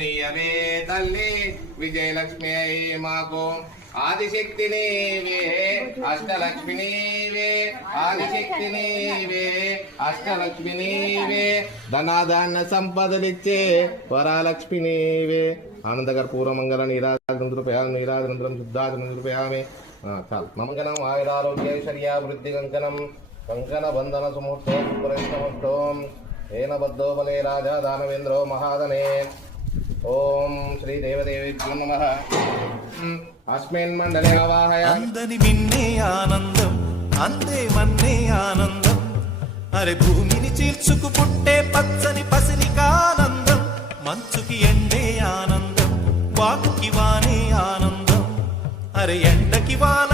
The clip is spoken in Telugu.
వరమునియవే తల్లి విజయలక్ష్మి అయి మాకు ఆదిశక్తి నీవే అష్టలక్ష్మి నీవే ఆదిశక్తి నీవే అష్టలక్ష్మి నీవే ధనాధాన్య సంపదలిచ్చే వరాలక్ష్మి నీవే ఆనందకర్పూరమంగళ నీరాజనందరం శుద్ధాజనందృపయామి చాలు మంగళం ఆయురారోగ్యైశ్వర్యాభివృద్ధి కంకణం కంకణ బంధన సుముహూర్తం ఏన బద్ధో బలే రాజా దానవేంద్రో మహాదనే ఓం శ్రీ దేవదేవేభ్యో నమః అస్మిన్ మండలే ఆవాహయ అందని మిన్నే ఆనందం అందే మన్నే ఆనందం అరే భూమిని చీల్చుకు పుట్టే పచ్చని పసిలికానందం మంచుకి ఎండే ఆనందం వాకుకి వానే ఆనందం అరే ఎండకి వాన